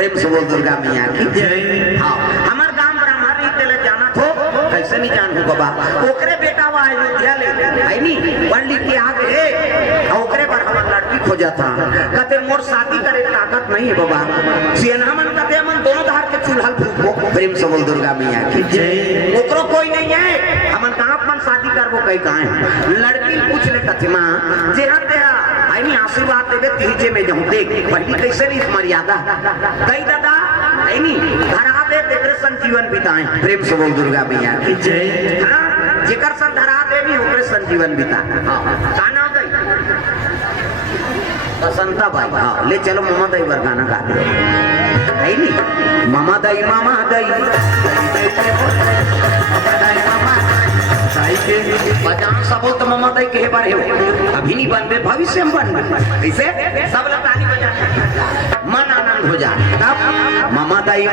प्रेम से बोल दुर्गा मैया की जय। हाँ हमार गांव ब्राह्मण तेले जाना थो कैसे नहीं जान हो बाबा ओकरे बेटा वा अयोध्या ले आई नी पढ़ लिख के आ गए ओकरे पर हमार लड़की खोजा था कहते मोर शादी करे ताकत नहीं है बाबा सियाना मन कहते हम दोनों धार के चूल्हा फूको प्रेम से बोल दुर्गा मैया की जय। ओकरो कोई नहीं है हमन कहां अपन शादी करबो कई कहां है लड़की पूछ ले कहते मां जे हाथे आई नी आशीर्वाद देवे तीजे में जाऊं देख पहली कैसे नहीं मर्यादा कई दादा आई नी धरा दे तेरे संजीवन बिताएं प्रेम से बोल दुर्गा मैया की जय। हां जेकर सन धरा देवी ओकरे संजीवन बिता हां गाना दई बसंता भाई हां ले चलो मामा दाई वर गाना गा दे आई नी मामा दाई मामा बजान सब तो मामा दाई कहे बारे हो अभी नहीं बनबे भविष्य में बनबे ऐसे सब लोग ताली बजा मन आनंद हो जाए तब मामा दाई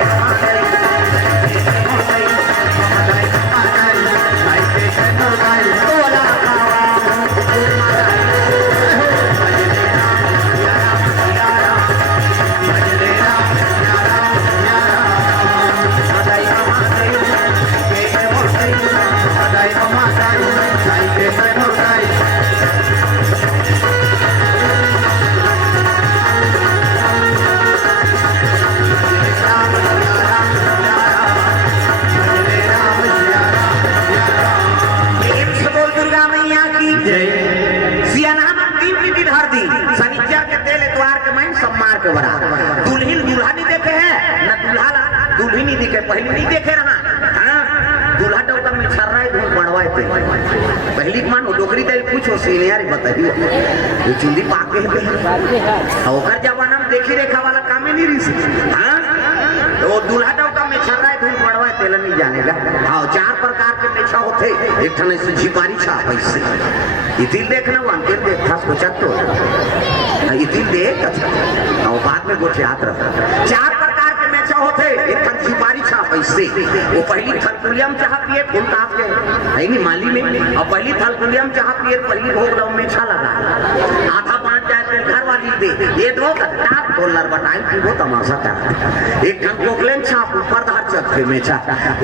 दुल्हन दूल्हा नहीं देखे है ना दूल्हा दुल्ही नहीं दिखे पहले नहीं देखे रहा दूल्हा डॉक्टर में छर रहा है धूल बढ़वाए थे पहली मानो डोकरी दे पूछो सीनियर बताइए ये चुंदी पाके है ओकर जमाना में देखी रेखा वाला काम ही नहीं रही हां तो दूल्हा डॉक्टर में छर रहा है धूल बढ़वाए तेल नहीं जानेगा हां चार प्रकार के मेछा होते एक ठने से झिपारी छाप ऐसे इतिल देखना वन के देखा सोचा तो इतिल देख और बाद में गोठे हाथ रखा चार प्रकार के मेछा होते एक ठन झिपारी छाप ऐसे वो पहली थलकुलियम चाह पिए फूल काट के है नहीं माली में और पहली थलकुलियम चाह पिए पहली भोग लो मेछा लगा आधा बांट जाए घर वाली दे ये दो टाप डॉलर बताए कि वो तमाशा कर एक ठन कोकलेन छाप ऊपर धार चक के मेछा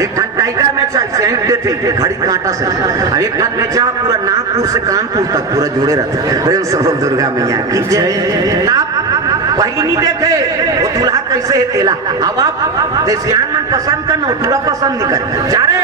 एक ठन टाइगर मेछा सेंट देते घड़ी कांटा से और एक ठन मेछा पूरा नागपुर से कानपुर तक पूरा जुड़े रहते प्रेम से बोल दुर्गा मैया की जय। पहली नहीं देखे वो दूल्हा कैसे है तेला अब आप देसियान मन पसंद करना दूल्हा पसंद नहीं कर जा रे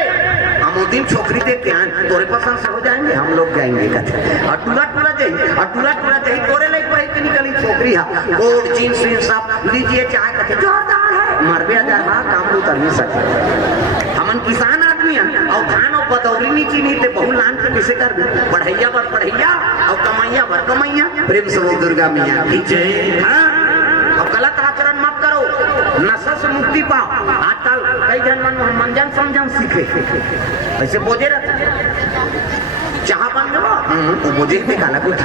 हम दिन छोकरी देख के आए तोरे पसंद से हो जाएंगे हम लोग जाएंगे कहते और टूला टूला जाए तोरे लाइक भाई की निकली छोकरी है कोट जींस सब लीजिए चाय कहते जोरदार है मरबे आ जाए हाँ काम उतर नहीं सकते हमन किसान आदमी है और धान और बदौली नहीं चीनी थे बहु लान के कैसे कर दे पढ़ैया बर पढ़ैया और कमैया बर कमैया प्रेम से बोल दुर्गा मैया की जय। हाँ और गलत आचरण मत करो नशा से मुक्ति पाओ आजकल कई जन मंजन समझन सीखे ऐसे बोझे रहते चाह बन गया बोझे पे काला कुछ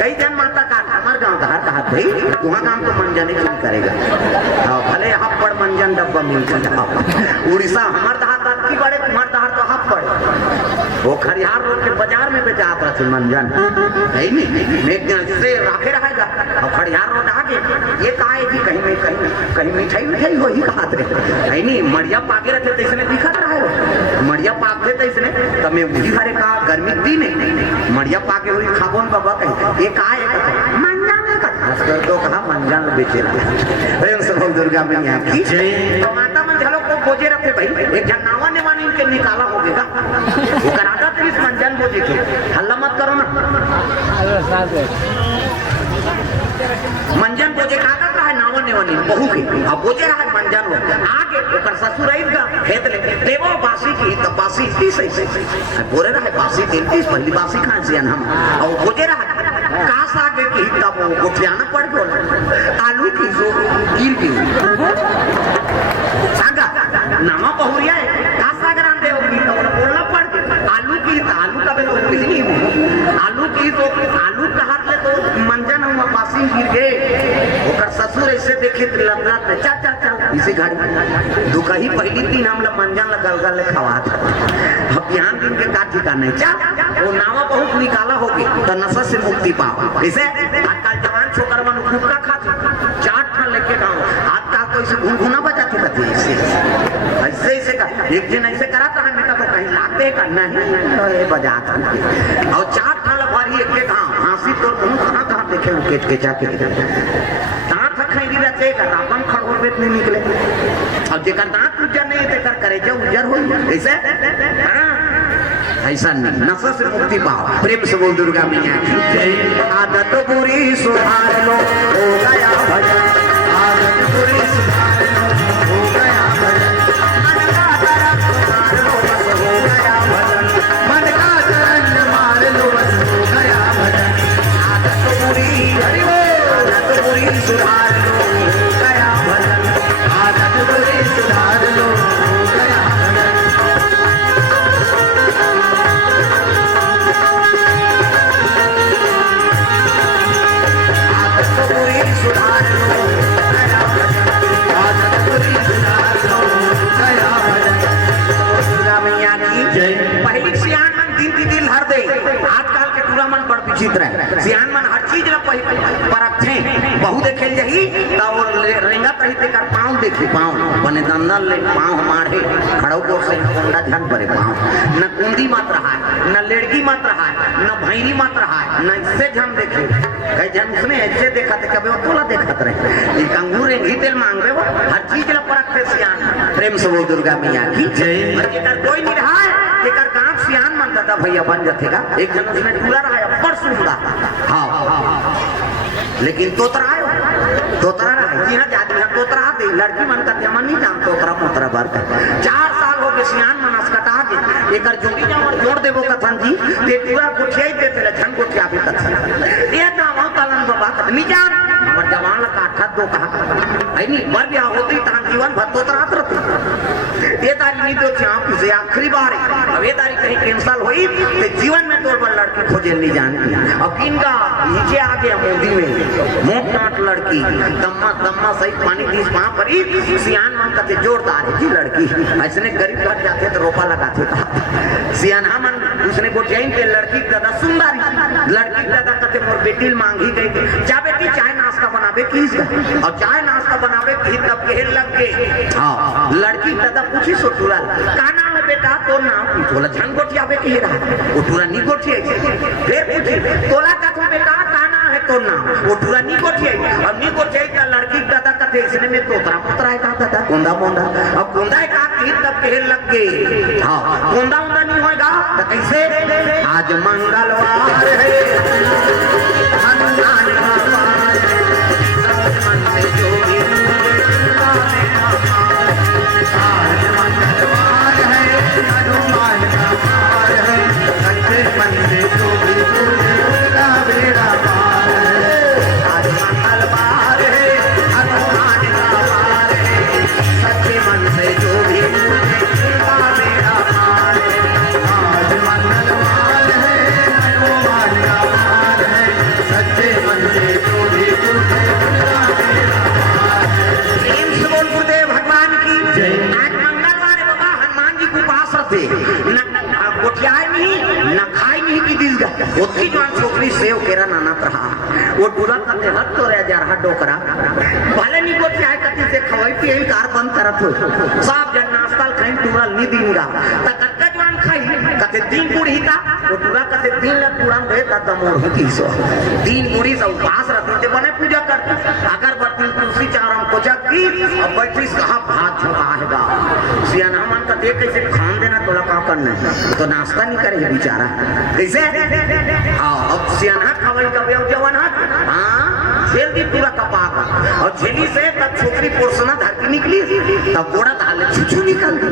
कई जन माता का हमारे गाँव धार कहा भाई वहाँ काम तो मंजन ही करेगा भले हाफ पर मंजन डब्बा मिलता उड़ीसा हमारे धार की बड़े तुम्हारे धार तो हाफ पड़े वो खरियार रोड के बाजार में बेचा आता थे मंजन है नहीं से राखे रहेगा और खरियार रोड आगे ये कहा है कि कहीं मिठाई हो ही कहा है नहीं मरिया पाके रहते थे इसने दिखत रहा है मरिया पाके थे इसने तब मैं बुझी भरे कहा गर्मी दी नहीं मरिया पाके हुई खाबोन बाबा कहीं ये कहा है मंजन तो कहा मंजन बेचे प्रेम से बोल दुर्गा मैया की जय। तो माता मन झलो को बोझे रखे भाई एक जनावा ने मान इनके निकाला हो गया वो करादा तो इस मंजन बोझे के हल्ला मत करो ना मंजन बोझे कागज रहा है नावा ने वानी बहू के अब बोझे रहा है मंजन हो आगे ओकर ससुर आई का खेत ले देवो बासी की तो बासी 30 ऐसे बोले रहा है बासी 33 पहली बासी खान से हम और बोझे रहा कास आगे की तब वो गोठियाना पड़ गया आलू की जो गिर गई सागा नामा बहुरिया है कास आगे राम देव की तो बोलना पड़ आलू की आलू का भी तो कुछ नहीं आलू की तो आलू का हाथ ले तो मंजन हम बासी गिर गए ओकर ससुर ऐसे देखे लग चल चल चल इसी गाड़ी दुखही पहली दिन हम लोग मंजन लग गल गल खवा था अब यहाँ दिन के का ठिकाना है चल वो नावा बहुत निकाला होगी तो नशा से मुक्ति पाओ इसे आजकल जवान छोकर मन गुटखा खाते चाट खा लेके गाँव आजकल तो तो ऐसे घुनघुना बजाते रहते ऐसे ऐसे का एक दिन ऐसे करा था मैं तो कहीं लाते का नहीं बजा और 4 साल भरी एक हाँसी तो कहाँ देखे वो केच के जाके दांत खैरी रहते का रापन खड़ोर बेत नहीं निकले और जेकर दांत उज्जर नहीं तेकर करे जो उज्जर हो ऐसे ऐसा नहीं नशा से मुक्ति पाओ प्रेम से बोल दुर्गा मैया की जय आदत बुरी सुधार लो हो गया भजन आदत बुरी सुधार लो हो गया भजन मन का दर्द मार लो बस हो गया भजन मन का दर्द मार लो बस हो गया भजन आदत बुरी हरि बोल आदत बुरी सुधार लो हो गया भजन आदत बुरी सुधार लो हो गया पहली सियान मन दिन दिल हर दे आजकल के पूरा मन बड़ विचित्र है सियान मन हर चीज ना परख थे बहु देखे जही ता वो रेंगा तही तेकर पांव देखी पांव बने दंदल ले पांव मारे खड़ो को से कोंडा झन परे पांव न कुंडी मत रहा है न लेड़की मत रहा है न भैरी मत रहा है न इससे झन देखे कई जन उसने ऐसे देखा थे कभी वो तोला देखत रहे ये कंगूर घी तेल मांगे वो हर चीज ला परख थे सियान प्रेम से वो दुर्गा मैया की जय जेकर कोई नहीं रहा है जेकर गांव सियान मन दादा भैया बन जातेगा एक जन उसने टूला रहा है पर सुंदा हाँ लेकिन तोतरा है जी हाँ जाती है तोतरा दे लड़की मन का मन नहीं जान तोतरा मोतरा बार का 4 साल हो गए सियान मनस कटा के एकर जोड़ी जमर जोड़ देबो कथन जी ते पूरा गुठियाई देते ले झन गुठिया भी कथन ये गांव तालन बाबा नहीं जान हमर जवान ला काठा दो कहा आई नहीं मर गया होती तान जीवन भर तोतरा रहती ये तारी नहीं तो चाप से आखिरी बार अब ये तारी कहीं कैंसिल हुई तो जीवन में तोर पर लड़की खोजे नहीं जानती अब किनका नीचे आ गया मोदी में मोट टाट लड़की दम्मा सही पानी दीस वहां पर ही सियान मन कते जोरदार है जी लड़की ऐसने गरीब घर जाते तो रोपा लगाते था सियाना मन उसने गोटियाइन पे लड़की दादा सुंदर लड़की दादा कते मोर बेटी मांगी गई जा बेटी चाय नाश्ता बनावे की और चाय नाश्ता बनावे की तब कहे लग गए हां लड़की दादा पूछी सो तुरल का नाम है बेटा तो नाम पूछ बोला झन गोटिया बे कह रहा वो पूरा नहीं गोटिया फिर पूछी तोला का तो बेटा का नाम है तो नाम वो पूरा नहीं गोटिया अब नहीं गोटिया का लड़की दादा कते इसने में तोतरा पुतरा है का दादा गोंदा मोंदा अब गोंदा है का की तब कहे लग गए हां गोंदा मोंदा नहीं होएगा तो कैसे आज मंगलवार है हनुमान का मन से जो भी आज मंगलवार है हनुमान का पार है सच्चे मन से जो भी पूजेगा बेड़ा पार है आज मंगलवार है हनुमान का पार है सच्चे मन से जो भी पूजेगा बेड़ा पार है आज मंगलवार है हनुमान का पार है सच्चे मन से जो भी पूजेगा बेड़ा पार है प्रेम से बोल गुरुदेव भगवान की जय आज मंगलवार बाबा हनुमान जी को पास रहते न गोटियाए नहीं न खाई नहीं की दिल गा ओती जवान छोकरी सेव केरा नाना रहा वो पूरा कते हट तो रह जा रहा डोकरा भले नहीं गोटियाए कति से खवाई पिए कार बंद करत हो सब जन नाश्ता खाई पूरा नहीं दिनगा त कत्का जवान खाई कते 3 पूरी था वो पूरा कते 3 लाख पूरा दे त मोर होती सो 3 पूरी सब पास रहते थे बने पूजा करते अगर बत्ती तुलसी चारम कोचा की अब बैठी कहा भात झुकाएगा सियाना मन का देख कैसे खान देना तोला का करना तो नाश्ता नहीं करे बेचारा कैसे हां अब सियाना खवाई का बेव जवान हां खेल दी पूरा कपाक और झेली से तब छोकरी पोर्सना धर के निकली तब गोड़ा धाले छुछू निकल दी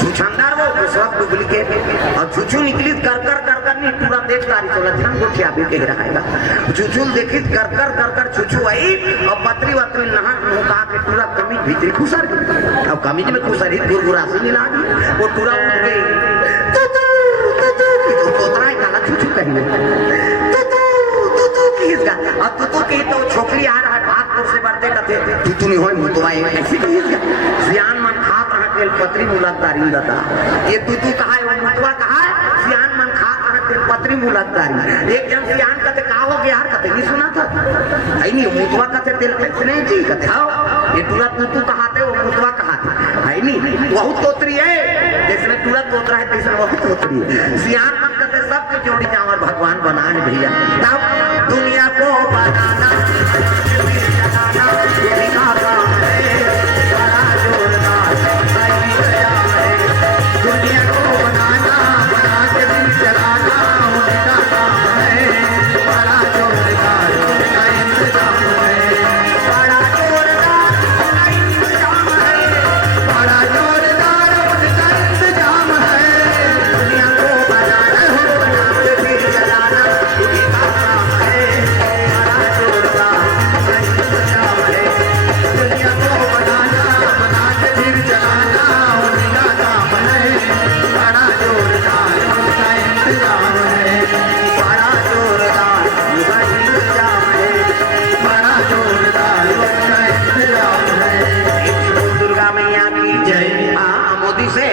छुछंदार वो सब डुप्लीकेट और छुछू निकली कर नहीं पूरा देख तारी चला ध्यान को क्या भी कह रहा है छुछू देखी कर छुछू आई और पतरी वतरी नहा मुका के पूरा कमीज भीतरी खुसर गई अब कमीज में खुसरी गुरगुरासी मिला दी वो पूरा उठ गई तो तोतरा काला छुछू कही किसका अब तू कही तो छोकरी आ रहा है भाग तो से बढ़ते कहते तू नहीं होई मुतवाई ऐसी किसका सियान मन खात रहा तेल पतरी मुलकदारी दता ये तू कहा है वो मुतवा कहा है सियान मन खात रहा तेल पतरी मुलकदारी एक जन सियान कहते का हो यार कहते नहीं सुना था है नहीं मुतवा कहते तेल नहीं जी कहते हाँ ये टूरा तू कहाते वो मुतवा कहाते है नहीं बहुत तोतरी है जैसे टूरा तोतरा है तैसे बहुत तोतरी है सियान मत कहते सबके जोड़ी जावर भगवान बना है भैया तब दुनिया को बनाना दुनिया को बनाना बना के दिल चलाना उनका काम है बड़ा जोरदार उनका इंतजाम है बड़ा जोरदार उनका इंतजाम है बड़ा जोरदार उनका इंतजाम है दुनिया को बनाना बना के दिल चलाना उनका काम है बड़ा जोरदार उनका इंतजाम है दुनिया को बनाना बना के दिल चलाना उनका काम है बड़ा जोरदार उनका इंतजाम है बड़ा जोरदार उनका इंतजाम है बड़ा जोरदार उनका इंतजाम है दुर्गा मैया की जय मोदी से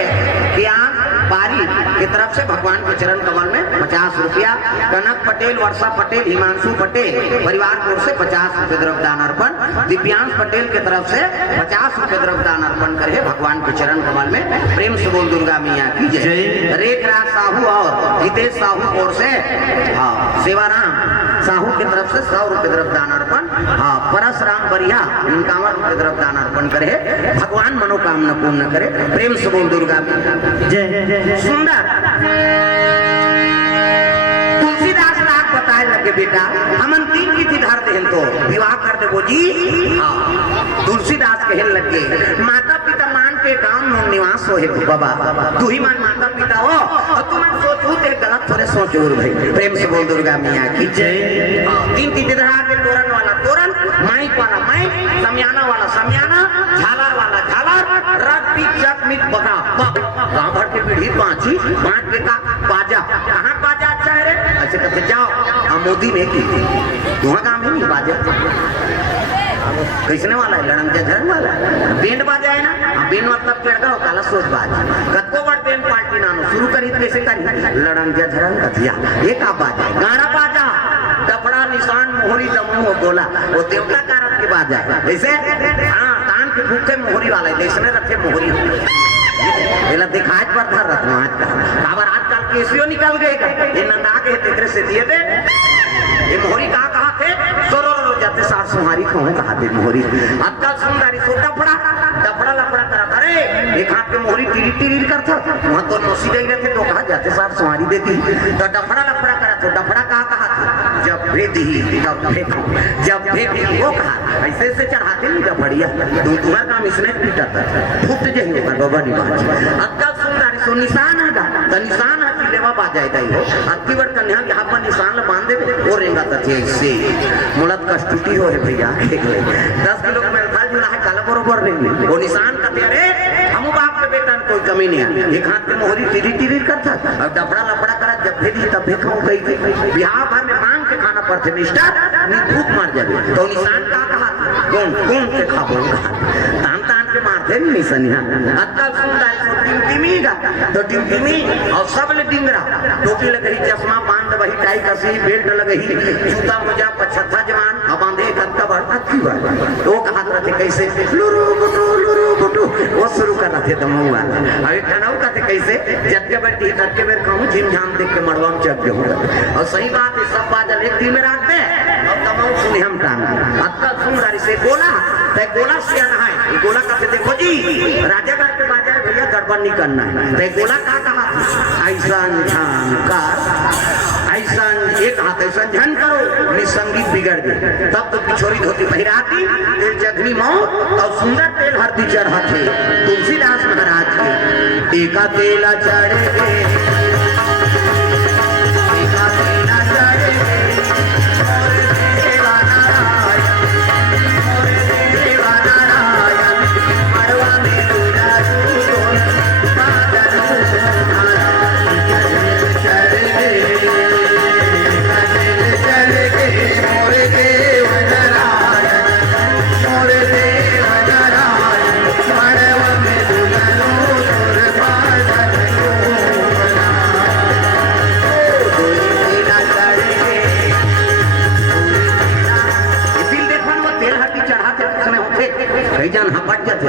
ज्ञान पारी की तरफ से भगवान के चरण कमल में 50 रुपया कनक पटेल वर्षा पटेल हिमांशु पटेल परिवार की ओर से 50 रुपये द्रव्यदान अर्पण दिव्यांश पटेल की तरफ से 50 रुपये द्रव्यदान अर्पण करे भगवान के चरण कमल में प्रेम से बोल दुर्गा मैया की जय रेखराज साहू और हितेश साहू की ओर से सेवाराम साहू की तरफ से 100 रुपये द्रव्यदान अर्पण परसराम बरिया 51 रुपये द्रव्यदान अर्पण करे भगवान मनोकामना पूर्ण करे प्रेम से बोल दुर्गा जय सुंदर तुलसीदास नाथ बताए लगे बेटा हमन 3 की थी धर देन तो विवाह कर दे वो जी तुलसीदास कहन लगे माता पिता मान के काम में निवास हो है बाबा तू ही मान माता पिता हो और तुम सोचू ते गलत थोड़े सोचूर भाई प्रेम से बोल दुर्गा मैया की जय 3 की धरा के तोरण वाला तोरण माइक वाला माइक समियाना वाला समियाना झालर वाला झालर रग पीक जग मिट बगा गांव भर के पीढ़ी पांची पांच के का बाजा कहां बाजा अच्छा है रे ऐसे कहते जाओ हम मोदी ने की वहां काम ही नहीं बाजा कैसने वाला है लड़ंगे झरन वाला बैंड बाजा है ना बैंड मतलब पेड़ का काला सोच बाज कत्को बड़ बैंड पार्टी नानो शुरू करी कैसे करी लड़ंगे झरन कथिया एक आ बाजा गाना बाजा डफड़ा निशान मोहरी दमू बोला वो देवता कारक के बाजा ऐसे हाँ तान के भूखे मोहरी वाला है देश में रखे मोहरी एला दिखाज पर धर रख आज खबर आजकल केसियो निकल गए ये नंदा के तेरे से दिए थे ये मोहरी कहा थे सोरो जाते सार सुहारी कहूं कहा थे मोहरी आजकल सुंदरी सो डफड़ा डफड़ा लफड़ा करा अरे एक हाथ के मोहरी टीरी टीरी करता वहां तो नोसी गई रहते तो कहा जाते सार सुहारी देती तो डफड़ा लफड़ा करा तो डफड़ा कहा था जब भेदी तब फेंको जब फेंकी वो कहा ऐसे से चढ़ाते नहीं डफड़िया तुम्हारा काम इसने पीटा था फुट जही होगा बाबा नहीं अक्कल सुंदरी सो निशान है तो निशान है लेवा बा जाएगा हो अक्की बार कन्या यहाँ पर निशान बांध दे वो रेंगा तथे इससे मुलत कष्टुटी हो है भैया 10 किलो में फल जुड़ा है काला बरोबर नहीं वो निशान कहते अरे हम बाप के बेटा कोई कमी नहीं है एक हाथ में मोहरी टीरी टीरी करता और डफड़ा लफड़ा करा जब भेदी तब फेंकाऊं कहीं बिहार भर में मांग के खाना पड़ते मिस्टर नहीं भूख मार जाए तो निशान का कहा कौन कौन के खाओ तान तान के मारते नहीं निशान अक्कल सुंदर टिमटिमीगा तो टिमटिमी और सब ले डिंगरा टोपी लगे चश्मा बांध वही टाई कसी बेल्ट लगे जूता मोजा पछत्ता जवान अब बांधे कत्ता भर अच्छी बात तो कहा थे कैसे लुरु बुटू वो शुरू कर रहे थे दमौआ अभी खनाऊ कहते कैसे जब के बैठी तब के बेर कहूं झिम झाम देख के मड़वा में चढ़ गए और सही बात है सब बादल एक दिन में रखते और दमऊ सुने हम टांग अक्कल सुंदरी से गोला तो गोला सियाना है गोला कहते देखो जी राजा घर के बाजा भैया गड़बड़ नहीं करना है तो गोला का कहा ऐसा झनकार ऐसा एक हाथ ऐसा झन करो निसंगीत बिगड़ गए तब तो पिछोरी धोती पहिराती तेल जगनी मौत और सुंदर तेल हरदी चढ़ाते तुलसीदास महाराज के एका तेला चढ़े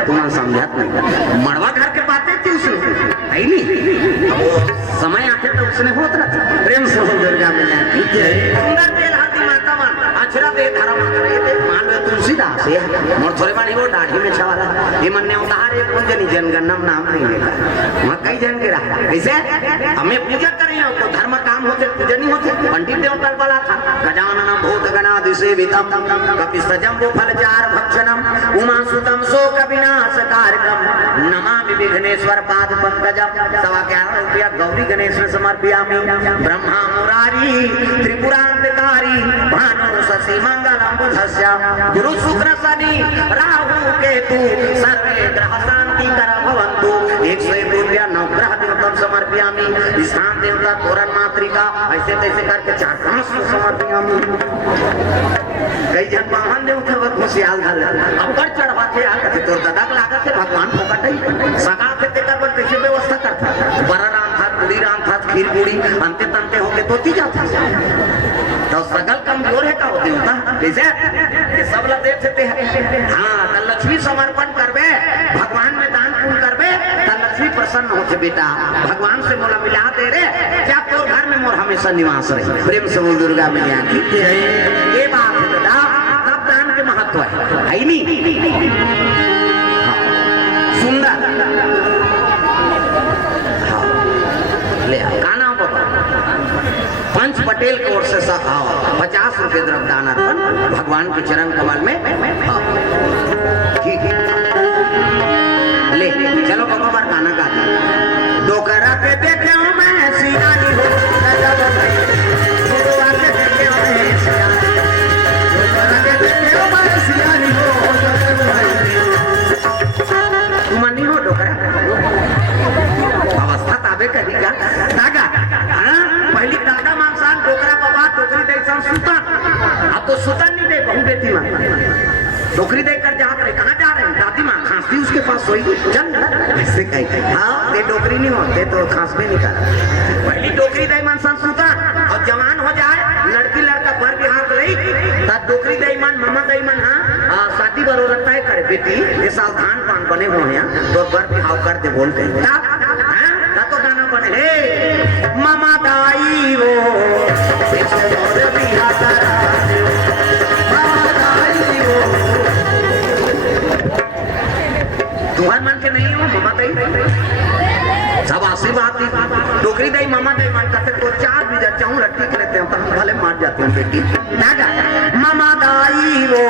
तुम्हारा समझात नहीं मड़वा घर के बातें थी उसने है नहीं अब वो समय आते तो उसने होत रहा प्रेम से हो दुर्गा मैया की जय सुंदर तेल हाथी माता मान अक्षरा दे धर्म करे थे मान लो तुलसीदास है मोर थोड़े बाड़ी वो दाढ़ी में छवाला ये मनने उतार एक कुंज नि जनगणम नाम नहीं लेगा वहां कई जन के रहा कैसे हमें पूजा करें तो धर्म काम होते पूजा नहीं होते पंडित देवता वाला था गजाननम भूत गणादि सेवितम कपिसजम वो फलचार भक्षणम उमा सुतम शोक विनाश कारकम नमामि विघ्नेश्वर पाद पंकजम सवा 11 रुपया गौरी गणेश में समर्पयामि ब्रह्मा मुरारी त्रिपुरांतकारी भानु शशि मंगलम बुधस्य गुरु शुक्र शनि राहु केतु सर्वे ग्रह शांति कर भवन्तु 101 रुपया नवग्रह देवतम समर्पयामि स्थान देवता तोरण मातृका ऐसे तैसे करके 4-5 को समर्पयामि कई जन वाहन देवता वक्त खुशियाल धल अब कर चढ़वाते आ कथे तोर ददक लागत है भगवान फोकटई सका के तेकर पर कैसे व्यवस्था करता बड़ा राम था पूरी राम था खीर पूरी अंते तंते होके तो ती जाता तो सगल कमजोर है का होते होता जैसे ये सब ला देख सकते हैं हाँ तो लक्ष्मी समर्पण करबे भगवान में दान पुण्य करबे तो लक्ष्मी प्रसन्न होते बेटा भगवान से मोला मिला दे रे क्या तोर घर में मोर हमेशा निवास रहे प्रेम से बोल दुर्गा मैया की ये बात है बेटा तब दान के महत्व है नहीं सुंदर ले गाना पंच पटेल की ओर से 50 रुपए द्रव्य दान अर्पण भगवान के चरण कमल में ठीक है ले चलो बाबा बार गाना गाते डोकरा के देखे मैं सियानी हो गुरुआ के देखे मैं सियानी डोकरा के देखे मैं सियानी हो तुम नहीं हो डोकरा अवस्था ताबे करी का दागा पहली दादा मांसान डोकरा बाबा डोकरी दे सुता अब तो सुता नहीं दे बहु बेटी मां डोकरी देकर जा रहे कहाँ जा रहे दादी माँ खांसती उसके पास सोई चल ऐसे कहीं हाँ ये डोकरी नहीं होते तो खांस भी नहीं कर पहली डोकरी दे मांसान सुता और जवान हो जाए लड़की लड़का बर बिहार रही तब डोकरी दे मान मम्मा दे मान हाँ शादी बरो लगता है करे बेटी ये साल धान पान बने हुए हैं तो बर बिहाव कर दे बोल गए तो गाना बने हे मामा दाई वो तुम्हारे मन के नहीं हो मामा दाई सब आशीर्वाद दी डोकरी दाई मामा दाई मान करते तो 4 बीजा चाहूं लट्टी के लेते हैं तो हम भले मार जाते हैं बेटी ना गा मामा दाई वो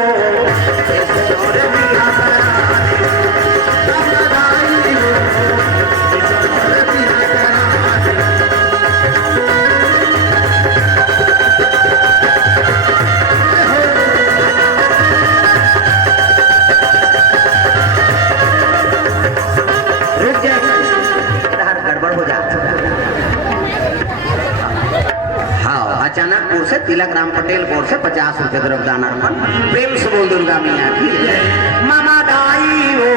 अचानकपुर से तिलक राम पटेल कोर से 50 रुपए द्रव्य दान अर्पण प्रेम से बोल दुर्गा मैया की मामा दाई हो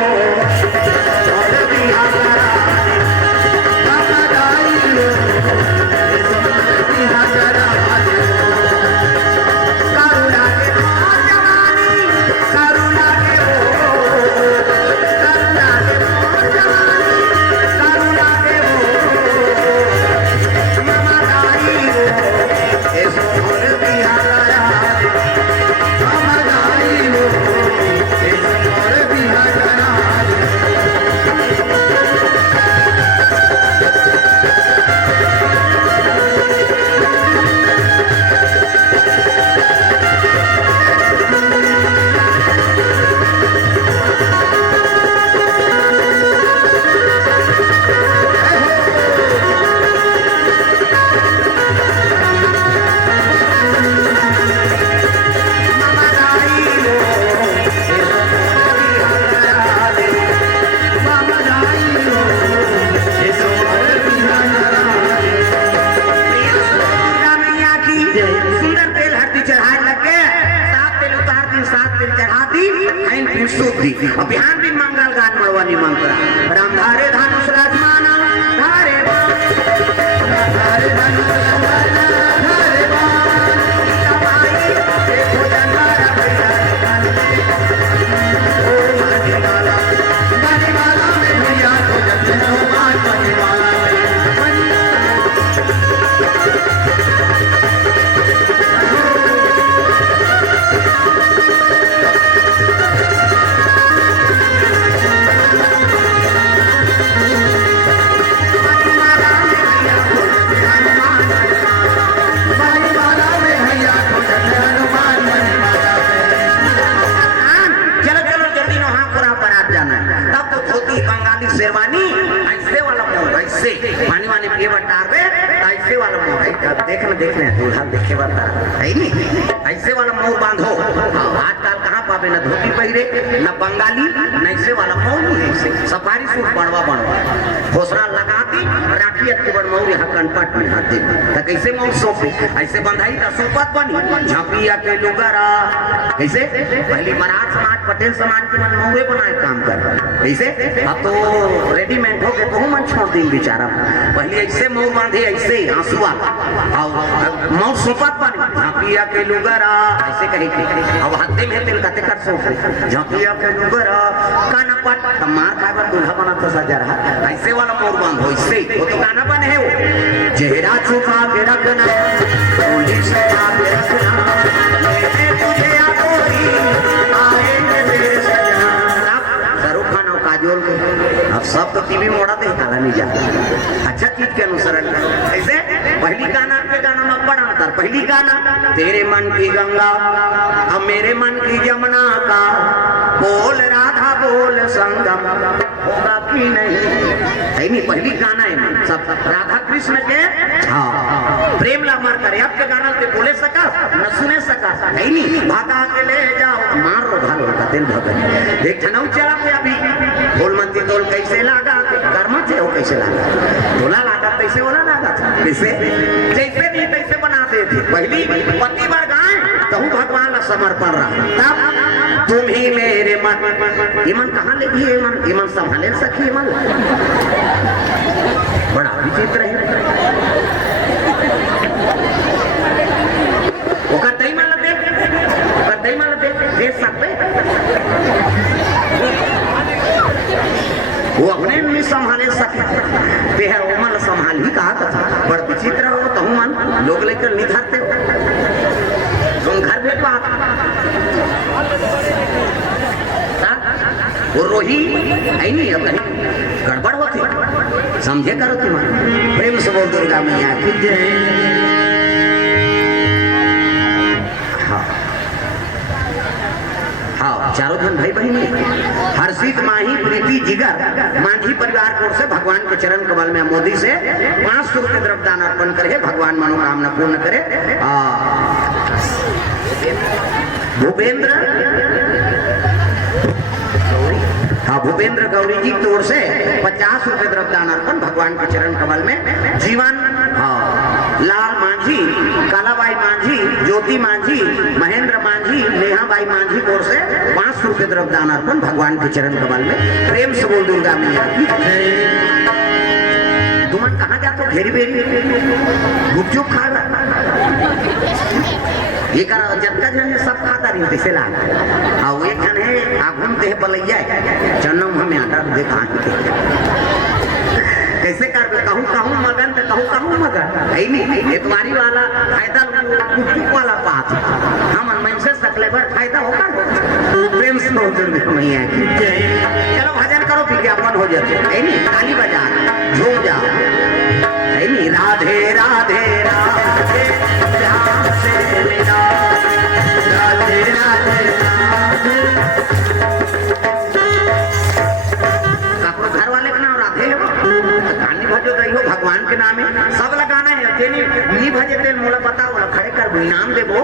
अभियान भी मंगल गान मड़वानी मंत्रा राम धारे धानुष राजमाना धारे धारे धानुष राजमाना धारे देखो जंगारा ओ माटी डाला की बंगाली शेरवानी ऐसे वाला मोर ऐसे पानी वानी पिए बटार दे ऐसे वाला मोर देखने दूल्हा देखे बता है नहीं ऐसे वाला मोर बांधो। आजकल कहाँ पावे न धोती पहिरे न बंगाली न ऐसे वाला मोर नहीं ऐसे सफारी सूट बनवा घोसरा लगाती राखी अच्छी बड़ मोर यहाँ कनपट में हाथ दे कैसे मोर सोफे ऐसे बंधाई था सोपत बनी झापिया के लुगरा कैसे पहली मराठ समाज पटेल समाज के मन मोहे बनाए काम कर ऐसे अब तो रेडीमेड हो गए तो मन छोड़ दी बेचारा पहले ऐसे मोर बांधे ऐसे आंसुआ और मोर सोपत बनी झापिया के लुगरा ऐसे कहे अब हत्ते में तेल कते कर सोफे झापिया के लुगरा कनपट मार खाए पर दूल्हा बना तो सजा रहा ऐसे वाला मोर बांधो इससे वो तो गाना बने है वो चेहरा छुपा के रखना पुलिस छुपा के रखना लेने तुझे आगोरी आएंगे मेरे सजना शाहरुख खान और काजोल के अब सब तो टीवी मोड़ा दे काला नहीं जाता अच्छा चीज के अनुसरण ऐसे पहली गाना के गाना में बड़ा अंतर पहली गाना तेरे मन की गंगा अब मेरे मन की जमुना का बोल राधा बोल संगम होगा कि नहीं पहली गाना है सब राधा कृष्ण के हाँ प्रेम ला मार करे अब के गाना ते बोले सका न सुने सका है नहीं भागा के ले जाओ मार रो भालो का दिल भगत देख ठनौ चला के अभी बोल मंदी तोल कैसे लागा कर्म थे हो कैसे लागा बोला लागा तैसे बोला लागा कैसे जैसे नहीं तैसे बना दे थे पहली पति बार गाए कहूँ भगवान ला समर्पण रहा तब तुम ही मेरे मन ईमन कहाँ ले गई ईमन संभाले सकी ईमन बड़ा विचित्र है वो कतई मन दे सकते वो अपने नहीं संभाले सके तेहर उमल संभाल ही कहा था बड़ विचित्र हो तो मन लोग लेकर निधरते हो तुम घर में बात वो रोही है नहीं अब नहीं गड़बड़ होती समझे करो तुम प्रेम से बोल दुर्गा मैया की जय। हाँ चारों धन भाई बहन हर्षित माही प्रीति जिगर मांझी परिवार की ओर से भगवान के चरण कमल में मोदी से 500 रुपये द्रव्यदान अर्पण करे भगवान मनोकामना पूर्ण करे। भूपेंद्र गौरी जी की ओर से 50 रुपये द्रव्यदान अर्पण भगवान के चरण कमल में जीवन लाल मांझी कालाबाई मांझी ज्योति मांझी महेंद्र मांझी नेहाबाई मांझी की ओर से 500 रुपये द्रव्यदान अर्पण भगवान के चरण कमल में प्रेम से बोल दुर्गा मैया की तुमन कहाँ जा तो घेरी बेरी गुपचुप खा ये कर जत्ता जन सब खाता रही तैसे ला और एक जन है आगुन देह बलैया चन्नम हमें आटा दे कैसे कर कहूँ मगन तो कहूँ मगन है नहीं तुम्हारी वाला फायदा गुपचुप वाला बात हम मन से सकले पर फायदा होगा प्रेम से मैया चलो भजन करो विज्ञापन हो जाते है नहीं ताली बजा झूम जा है नहीं राधे राधे राधे श्याम से मिला राधे राधे राधे घर वाले का नाम राधे है गानी भजो दही हो भगवान के नाम है सब लगाना है जेनी नहीं भजे तेल मोला पता वाला खड़े कर नाम दे वो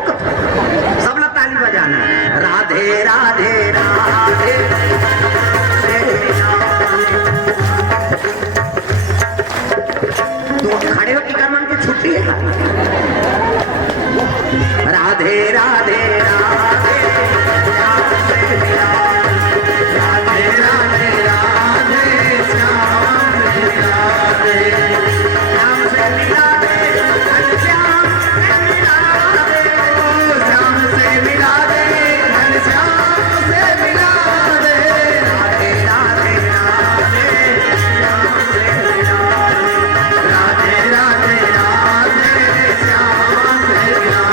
सब लोग ताली बजाना राधे राधे राधे तो खड़े हो टीका मन की छुट्टी है राधे राधे राधे श्याम से मिला राधे राधे राधे श्याम से मिला श्याम से मिला श्याम से मिला श्याम से मिला श्याम से मिला राधे राधे राधे श्याम से मिला राधे राधे राधे श्याम से मिला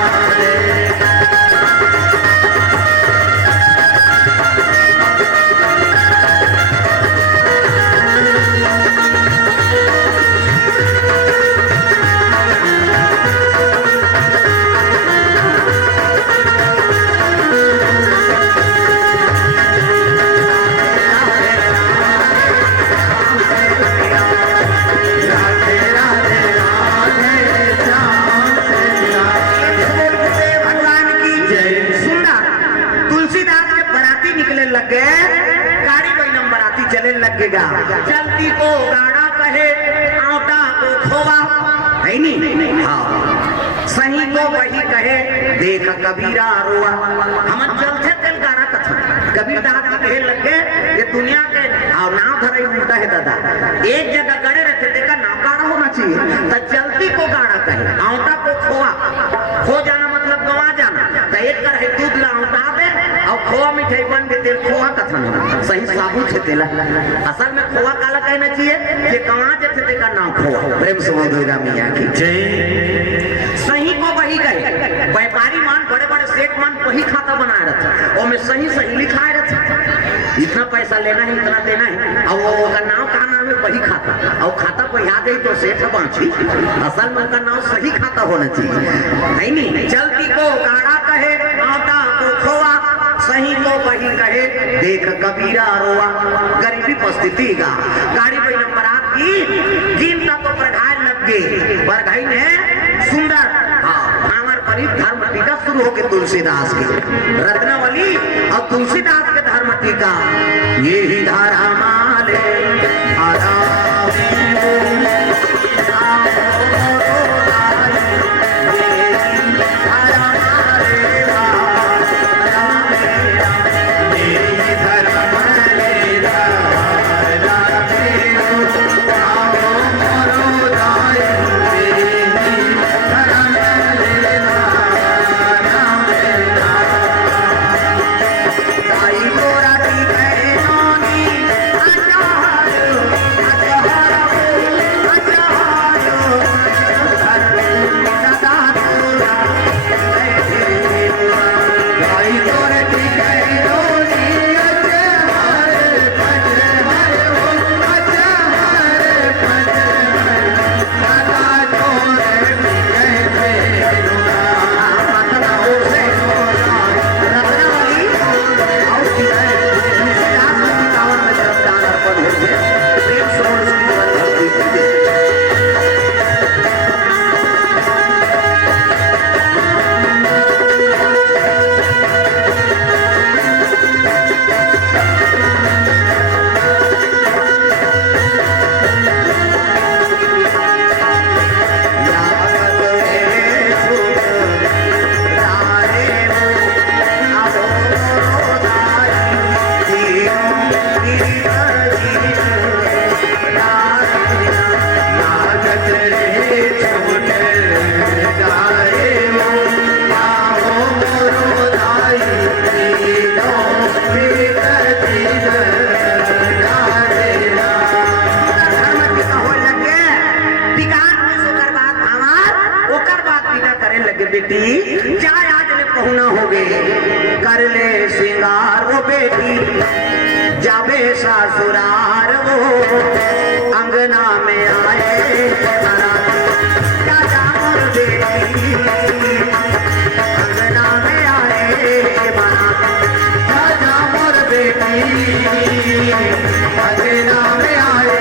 चले लगेगा। चलती को गाड़ा कहे, आटा को खोवा, है नहीं? हाँ, सही को वही कहे, देख कबीरा रोआ। हम चलते तेल गाड़ा कथा कबीर दास जी कहे लगे ये दुनिया के और नाव धराई उल्टा है दादा, एक जगह गड़े रहते देखा नाव गाड़ा होना चाहिए। तो चलती को गाड़ा कहे, आटा को खोआ, खो जाना मतलब गवा जाना। तो एक कर है दूध ला आटा दे और खोआ मिठाई बन के तेल खोआ कथन सही साबुत है तेला। असल में खोआ काला कहना चाहिए कि गवा जैसे देखा नाव खोआ। प्रेम से बोल दुर्गा मैया की जय। सही को वही कहे, व्यापारी मान बड़े बड़े सेठ मान वही खाता बना रहा था और मैं सही सही लिखा रहा था, इतना पैसा लेना है इतना देना है और वो का नाम का नाम है वही खाता और खाता को याद है तो सेठ बांची। असल में उनका नाम सही खाता होना चाहिए, है नहीं? चलती को गाड़ा कहे, आटा को खोआ, सही को वही कहे, देख कबीरा रोआ। गरीबी परिस्थिति का गाड़ी पे नंबर की गिनता तो प्रधान लग गए बरघाई ने सुंदर धर्म टीका शुरू हो गए तुलसीदास की रत्नावली और तुलसीदास के धर्म टीका। ये ही धारा माले बेटी क्या आज ले पहुना हो गए कर ले श्रृंगार वो बेटी जाबे ससुरार वो अंगना में आए क्या जामर बेटी अंगना में आए क्या जामर बेटी अंगना में आए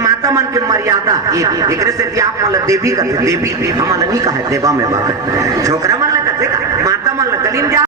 माता मन के मर्यादा एक से आप मतलब देवी का देवी हम नहीं कहा देवा में छोकरा मन कथे माता मन गलीम जा